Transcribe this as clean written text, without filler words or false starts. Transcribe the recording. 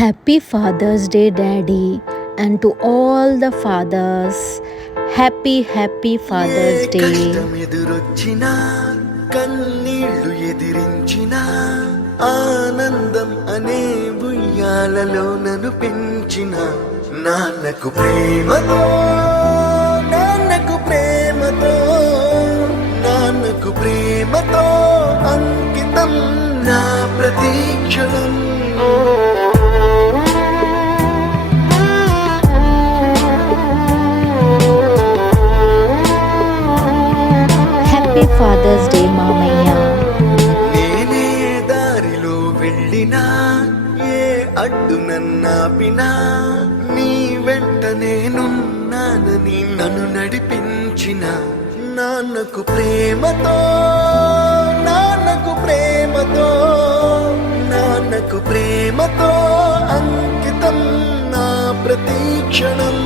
Happy Father's Day, Daddy, and to all the fathers, happy Father's Day. కష్టం ఎదురొచ్చినా కన్నీళ్లు ఎదిరించినా ఆనందం అనే ఉయ్యాలలో నన్ను పెంచిన నాన్నకు ప్రేమతో నాన్నకు ప్రేమతో నాన్నకు ప్రేమతో అంకితం నా ప్రతీక్షణం. హ్యాపీ ఫాదర్స్ డే మామయ్య. నేనే దారిలో వెళ్ళినా ఏ అడ్డు నన్నాపినా నీ వెంట నేనున్నానని నన్ను నడిపించిన నాన్నకు ప్రేమతో నాన్నకు ప్రేమతో నాన్నకు ప్రేమతో అంకితం నా ప్రతీక్షణం.